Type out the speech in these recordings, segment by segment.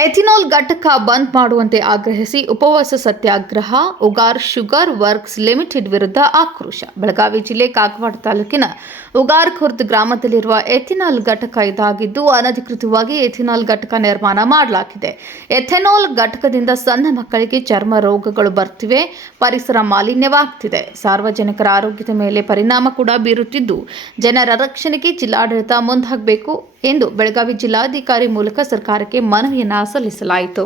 Ethanol ಘಟಕ ಬಂದ್ ಮಾಡುವಂತೆ ಆಗ್ರಹಿಸಿ ಉಪವಾಸ ಸತ್ಯಾಗ್ರಹ. ಉಗಾರ್ ಶುಗರ್ ವರ್ಕ್ಸ್ ಲಿಮಿಟೆಡ್ ವಿರುದ್ಧ ಆಕ್ರೋಶ. ಬೆಳಗಾವಿ ಜಿಲ್ಲೆ ಕಾಗವಾಡ ತಾಲೂಕಿನ ಉಗಾರ್ ಖುರ್ದ್ ಗ್ರಾಮದಲ್ಲಿರುವ ಎಥಿನಾಲ್ ಘಟಕ ಇದಾಗಿದ್ದು ಅನಧಿಕೃತವಾಗಿ ಎಥಿನಾಲ್ ಘಟಕ ನಿರ್ಮಾಣ ಮಾಡಲಾಗಿದೆ. ಎಥೆನಾಲ್ ಘಟಕದಿಂದ ಸಣ್ಣ ಮಕ್ಕಳಿಗೆ ಚರ್ಮ ರೋಗಗಳು ಬರ್ತಿವೆ, ಪರಿಸರ ಮಾಲಿನ್ಯವಾಗ್ತಿದೆ, ಸಾರ್ವಜನಿಕರ ಆರೋಗ್ಯದ ಮೇಲೆ ಪರಿಣಾಮ ಕೂಡ ಬೀರುತ್ತಿದ್ದು ಜನರ ರಕ್ಷಣೆಗೆ ಜಿಲ್ಲಾಡಳಿತ ಮುಂದಾಗಬೇಕು ಎಂದು ಬೆಳಗಾವಿ ಜಿಲ್ಲಾಧಿಕಾರಿ ಮೂಲಕ ಸರ್ಕಾರಕ್ಕೆ ಮನವಿಯನ್ನ ಸಲ್ಲಿಸಲಾಯಿತು.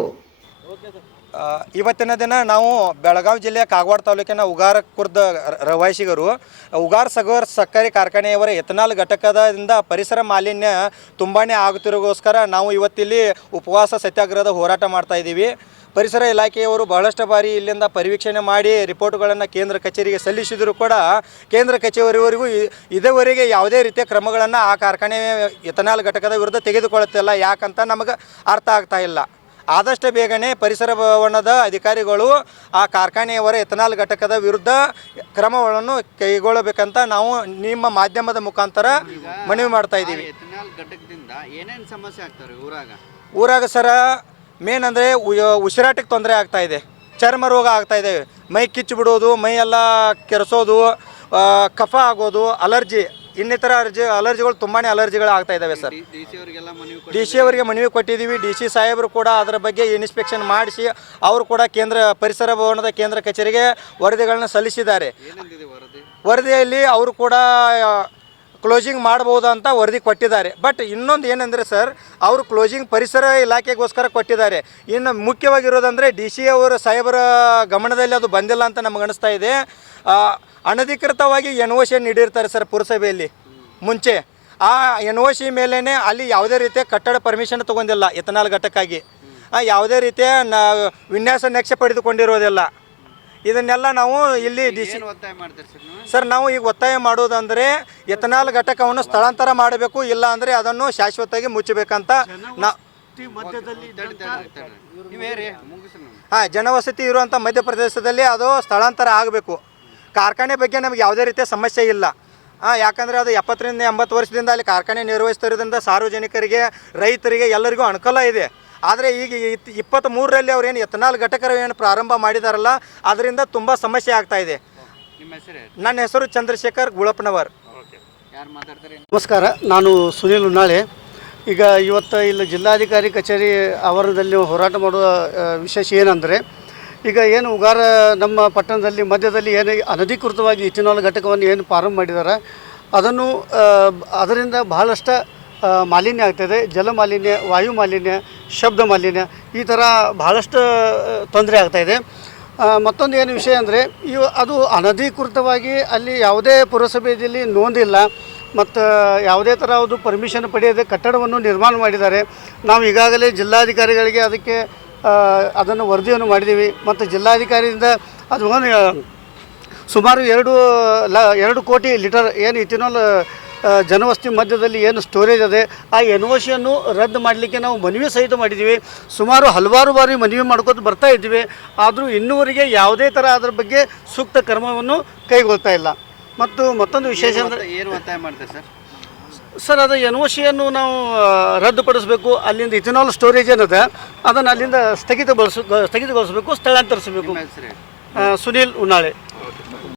ಇವತ್ತಿನ ದಿನ ನಾವು ಬೆಳಗಾವಿ ಜಿಲ್ಲೆಯ ಕಾಗವಾಡ ತಾಲೂಕಿನ ಉಗಾರ್ ಖುರ್ದ್ ರವಾಯಿಸಿಗರು ಉಗಾರ್ ಸಗರ್ ಸಕ್ಕರೆ ಕಾರ್ಖಾನೆಯವರ ಎಥನಾಲ್ ಘಟಕದಿಂದ ಪರಿಸರ ಮಾಲಿನ್ಯ ತುಂಬಾ ಆಗುತ್ತಿರೋಗೋಸ್ಕರ ನಾವು ಇವತ್ತಿಲ್ಲಿ ಉಪವಾಸ ಸತ್ಯಾಗ್ರಹದ ಹೋರಾಟ ಮಾಡ್ತಾ ಇದ್ದೀವಿ. ಪರಿಸರ ಇಲಾಖೆಯವರು ಬಹಳಷ್ಟು ಬಾರಿ ಇಲ್ಲಿಂದ ಪರಿವೀಕ್ಷಣೆ ಮಾಡಿ ರಿಪೋರ್ಟ್ಗಳನ್ನು ಕೇಂದ್ರ ಕಚೇರಿಗೆ ಸಲ್ಲಿಸಿದರೂ ಕೂಡ ಕೇಂದ್ರ ಕಚೇರಿವರೆಗೂ ಇದುವರೆಗೆ ಯಾವುದೇ ರೀತಿಯ ಕ್ರಮಗಳನ್ನು ಆ ಕಾರ್ಖಾನೆ ಎಥನಾಲ್ ಘಟಕದ ವಿರುದ್ಧ ತೆಗೆದುಕೊಳ್ಳುತ್ತಿಲ್ಲ. ಯಾಕಂತ ನಮಗೆ ಅರ್ಥ ಆಗ್ತಾ ಇಲ್ಲ. ಆದಷ್ಟು ಬೇಗನೆ ಪರಿಸರ ಭವನದ ಅಧಿಕಾರಿಗಳು ಆ ಕಾರ್ಖಾನೆಯವರ ಎಥನಾಲ್ ಘಟಕದ ವಿರುದ್ಧ ಕ್ರಮಗಳನ್ನು ಕೈಗೊಳ್ಳಬೇಕಂತ ನಾವು ನಿಮ್ಮ ಮಾಧ್ಯಮದ ಮುಖಾಂತರ ಮನವಿ ಮಾಡ್ತಾ ಇದ್ದೀವಿ. ಎಥನಾಲ್ ಘಟಕದಿಂದ ಏನೇನು ಸಮಸ್ಯೆ ಆಗ್ತಾರೆ ಊರಾಗ ಸರ ಮೇನ್ ಅಂದರೆ ಉಸಿರಾಟಕ್ಕೆ ತೊಂದರೆ ಆಗ್ತಾ ಇದೆ, ಚರ್ಮ ರೋಗ ಆಗ್ತಾ ಇದೆ, ಮೈ ಕಿಚ್ಚು ಬಿಡೋದು, ಮೈ ಎಲ್ಲ ಕೆರೆಸೋದು, ಕಫ ಆಗೋದು, ಅಲರ್ಜಿ, ಇನ್ನಿತರ ಅಲರ್ಜಿಗಳು ತುಂಬಾ ಅಲರ್ಜಿಗಳು ಆಗ್ತಾ ಇದ್ದಾವೆ ಸರ್. ಡಿ ಸಿ ಅವರಿಗೆ ಮನವಿ ಕೊಟ್ಟಿದ್ದೀವಿ. ಡಿ ಸಿ ಸಾಹೇಬರು ಕೂಡ ಅದರ ಬಗ್ಗೆ ಇನ್ಸ್ಪೆಕ್ಷನ್ ಮಾಡಿಸಿ ಅವರು ಕೂಡ ಪರಿಸರ ಭವನದ ಕೇಂದ್ರ ಕಚೇರಿಗೆ ವರದಿಗಳನ್ನು ಸಲ್ಲಿಸಿದ್ದಾರೆ. ವರದಿಯಲ್ಲಿ ಅವರು ಕೂಡ ಕ್ಲೋಸಿಂಗ್ ಮಾಡ್ಬೋದು ಅಂತ ವರದಿ ಕೊಟ್ಟಿದ್ದಾರೆ. ಬಟ್ ಇನ್ನೊಂದು ಏನಂದರೆ ಸರ್, ಅವರು ಕ್ಲೋಸಿಂಗ್ ಪರಿಸರ ಇಲಾಖೆಗೋಸ್ಕರ ಕೊಟ್ಟಿದ್ದಾರೆ. ಇನ್ನು ಮುಖ್ಯವಾಗಿರೋದಂದರೆ ಡಿ ಸಿ ಅವರ ಸಾಹೇಬರ ಗಮನದಲ್ಲಿ ಅದು ಬಂದಿಲ್ಲ ಅಂತ ನಮಗೆ ಅನಿಸ್ತಾ ಇದೆ. ಅನಧಿಕೃತವಾಗಿ NOC ನೀಡಿರ್ತಾರೆ ಸರ್ ಪುರಸಭೆಯಲ್ಲಿ ಮುಂಚೆ. ಆ NOC ಮೇಲೇ ಅಲ್ಲಿ ಯಾವುದೇ ರೀತಿಯ ಕಟ್ಟಡ ಪರ್ಮಿಷನ್ ತೊಗೊಂಡಿಲ್ಲ. ಎಥನಾಲ್ ಘಟಕ್ಕಾಗಿ ಯಾವುದೇ ರೀತಿಯ ವಿನ್ಯಾಸ ನಕ್ಷೆ ಪಡೆದುಕೊಂಡಿರೋದಿಲ್ಲ. ಇದನ್ನೆಲ್ಲ ನಾವು ಇಲ್ಲಿ ಸರ್ ನಾವು ಈಗ ಒತ್ತಾಯ ಮಾಡೋದಂದರೆ ಎಥನಾಲ್ ಘಟಕವನ್ನು ಸ್ಥಳಾಂತರ ಮಾಡಬೇಕು, ಇಲ್ಲ ಅಂದರೆ ಅದನ್ನು ಶಾಶ್ವತವಾಗಿ ಮುಚ್ಚಬೇಕಂತ ಜನವಸತಿ ಇರುವಂಥ ಮಧ್ಯಪ್ರದೇಶದಲ್ಲಿ ಅದು ಸ್ಥಳಾಂತರ ಆಗಬೇಕು. ಕಾರ್ಖಾನೆ ಬಗ್ಗೆ ನಮಗೆ ಯಾವುದೇ ರೀತಿಯ ಸಮಸ್ಯೆ ಇಲ್ಲ. ಯಾಕಂದರೆ ಅದು 70ರಿಂದ 80 ವರ್ಷದಿಂದ ಅಲ್ಲಿ ಕಾರ್ಖಾನೆ ನಿರ್ವಹಿಸ್ತಿರೋದ್ರಿಂದ ಸಾರ್ವಜನಿಕರಿಗೆ, ರೈತರಿಗೆ ಎಲ್ಲರಿಗೂ ಅನುಕೂಲ ಇದೆ. ಆದರೆ ಈಗ 23ರಲ್ಲಿ ಅವ್ರೇನು ಎಥನಾಲ್ ಘಟಕ ಏನು ಪ್ರಾರಂಭ ಮಾಡಿದಾರಲ್ಲ, ಅದರಿಂದ ತುಂಬ ಸಮಸ್ಯೆ ಆಗ್ತಾ ಇದೆ. ನನ್ನ ಹೆಸರು ಚಂದ್ರಶೇಖರ್ ಗುಳಪ್ಪನವರ್. ನಮಸ್ಕಾರ, ನಾನು ಸುನೀಲ್ ಉನ್ನಾಳೆ. ಈಗ ಇವತ್ತು ಇಲ್ಲಿ ಜಿಲ್ಲಾಧಿಕಾರಿ ಕಚೇರಿ ಆವರಣದಲ್ಲಿ ಹೋರಾಟ ಮಾಡುವ ವಿಶೇಷ ಏನಂದರೆ, ಈಗ ಏನು ಉಗಾರ ನಮ್ಮ ಪಟ್ಟಣದಲ್ಲಿ ಮಧ್ಯದಲ್ಲಿ ಏನು ಅನಧಿಕೃತವಾಗಿ ಇಥೆನಾಲ್ ಘಟಕವನ್ನು ಏನು ಪ್ರಾರಂಭ ಮಾಡಿದ್ದಾರೆ, ಅದನ್ನು ಅದರಿಂದ ಬಹಳಷ್ಟು ಮಾಲಿನ್ಯ ಆಗ್ತಾಯಿದೆ. ಜಲ ಮಾಲಿನ್ಯ, ವಾಯು ಮಾಲಿನ್ಯ, ಶಬ್ದ ಮಾಲಿನ್ಯ, ಈ ಥರ ಬಹಳಷ್ಟು ತೊಂದರೆ ಆಗ್ತಾಯಿದೆ. ಮತ್ತೊಂದು ಏನು ವಿಷಯ ಅಂದರೆ, ಅದು ಅನಧಿಕೃತವಾಗಿ ಅಲ್ಲಿ ಯಾವುದೇ ಪುರಸಭೆಯಲ್ಲಿ ನೋಂದಿಲ್ಲ ಮತ್ತು ಯಾವುದೇ ಥರ ಅದು ಪರ್ಮಿಷನ್ ಪಡೆಯದೆ ಕಟ್ಟಡವನ್ನು ನಿರ್ಮಾಣ ಮಾಡಿದ್ದಾರೆ. ನಾವು ಈಗಾಗಲೇ ಜಿಲ್ಲಾಧಿಕಾರಿಗಳಿಗೆ ಅದಕ್ಕೆ ಅದನ್ನು ವರದಿಯನ್ನು ಮಾಡಿದ್ದೀವಿ. ಮತ್ತು ಜಿಲ್ಲಾಧಿಕಾರಿಯಿಂದ ಅದು ಸುಮಾರು 2 ಕೋಟಿ ಲೀಟರ್ ಏನು ಇಥೆನಾಲ್ ಜನವಸತಿ ಮಧ್ಯದಲ್ಲಿ ಏನು ಸ್ಟೋರೇಜ್ ಇದೆ, ಆ NOCಯನ್ನು ರದ್ದು ಮಾಡಲಿಕ್ಕೆ ನಾವು ಮನವಿ ಸಹಿತ ಮಾಡಿದ್ದೀವಿ. ಸುಮಾರು ಹಲವಾರು ಬಾರಿ ಮನವಿ ಮಾಡ್ಕೊತ ಬರ್ತಾ ಇದ್ದೀವಿ. ಆದರೂ ಇನ್ನೂವರೆಗೆ ಯಾವುದೇ ಥರ ಅದರ ಬಗ್ಗೆ ಸೂಕ್ತ ಕ್ರಮವನ್ನು ಕೈಗೊಳ್ತಾ ಇಲ್ಲ. ಮತ್ತು ಮತ್ತೊಂದು ವಿಶೇಷ ಅಂದರೆ ಏನು ಒತ್ತಾಯ ಮಾಡ್ತಾರೆ ಸರ್, ಅದು NOCಯನ್ನು ನಾವು ರದ್ದುಪಡಿಸಬೇಕು. ಅಲ್ಲಿಂದ ಇಥೆನಾಲ್ ಸ್ಟೋರೇಜ್ ಏನಿದೆ ಅದನ್ನು ಅಲ್ಲಿಂದ ಸ್ಥಗಿತಗೊಳಿಸಬೇಕು, ಸ್ಥಳಾಂತರಿಸಬೇಕು. ಸುನೀಲ್ ಉನ್ನಾಳೆ.